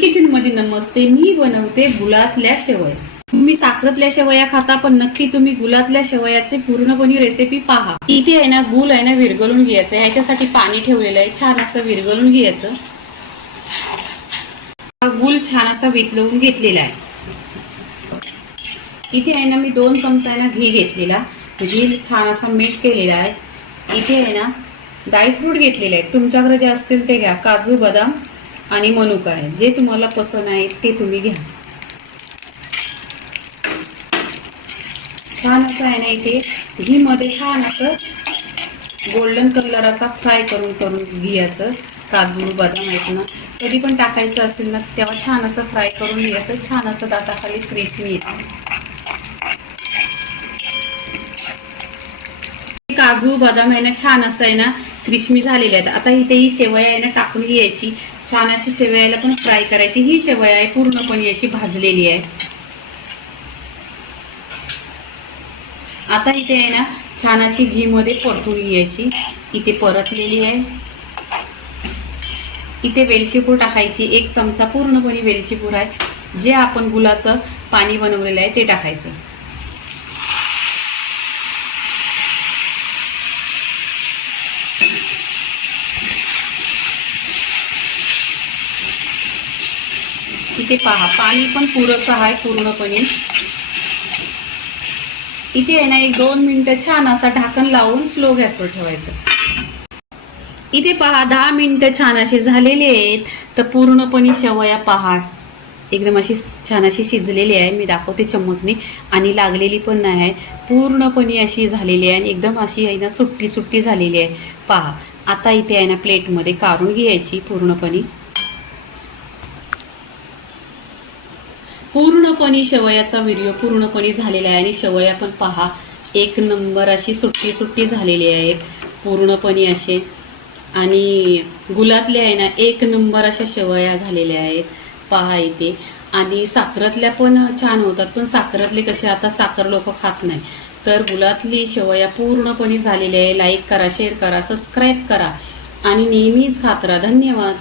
Kitchen मध्ये नमस्ते. मी बनवते गुलातल्या शेवया. तुम्ही साखरेतल्या शेवया खाता, पण नक्की तुम्ही गुलातल्या शेवयाची पूर्णपणे रेसिपी पहा. इथे आहे ना गुळ आहे ना विरघळून घ्यायचं. ह्याच्यासाठी पाणी ठेवलेलं आहे, छान असं विरघळून घ्यायचं. गुळ छान असा वितळवून घेतलेला आहे. इथे आहे ना मी 2 चमचा आहे ना घी घेतलेला. घी छान असा मीठ केलेला आहे. इथे आहे ना ड्रायफ्रूट घेतलेले आहेत. तुमच्याकडे जे असतील ते घ्या. काजू, बदाम आणि मनुका आहे. जे तुम्हाला पसंत आहे ते तुम्ही घ्या. छान असं आहे ना इथे घी मध्ये छान असं गोल्डन कलर असा फ्राय करून घ्यायचं. काजू, बदाम आहेत ना, कधी पण टाकायचं असेल ना तेव्हा छान असं फ्राय करून घ्यायचं. छान असं दाताखाली क्रिस्पी येतं. काजू, बदाम आहे ना छान असं आहे ना क्रिस्पी झालेले आहेत. आता इथे ही शेवया आहे ना टाकून घ्यायची. छान अशी शेवयाला पण फ्राय करायची. ही शेवया आहे पूर्णपणे अशी भाजलेली आहे. आता इथे आहे ना छान अशी घी मध्ये परतून घ्यायची. इथे परतलेली आहे. इथे वेलची पूड टाकायची. 1 चमचा पूर्णपणे वेलची पूड आहे. जे आपण गुळाचं पाणी बनवलेलं आहे ते टाकायचं. इथे पहा पाणी पण पुरेसं आहे पूर्णपणे. इथे आहे ना 1-2 मिनिटं छान असा ढाकण लावून स्लो गॅसवर ठेवायचं. इथे पहा 10 मिनिटं छान असे झालेले आहेत. तर पूर्णपणे शेवया पहा एकदम अशी छान अशी शिजलेली आहे. मी दाखवते चम्मचने. आणि लागलेली पण नाही आहे. पूर्णपणे अशी झालेली आहे आणि एकदम अशी आहे ना सुट्टी झालेली आहे. पहा आता इथे आहे ना प्लेटमध्ये काढून घ्यायची. पूर्णपणे शेवयाचा व्हिडिओ पूर्णपणे झालेला आहे. आणि शेवया पण पहा 1 नंबर अशी सुट्टी झालेली आहेत पूर्णपणे असे. आणि गुलातल्या आहे ना 1 नंबर अशा शेवया झालेल्या आहेत पहा इथे. आणि साखरातल्या पण छान होतात, पण साखरातले कसे आता साखर लोक खात नाही. तर गुलातली शेवया पूर्णपणे झालेली आहे. लाईक करा, शेअर करा, सबस्क्राईब करा आणि नेहमीच खात राहा. धन्यवाद.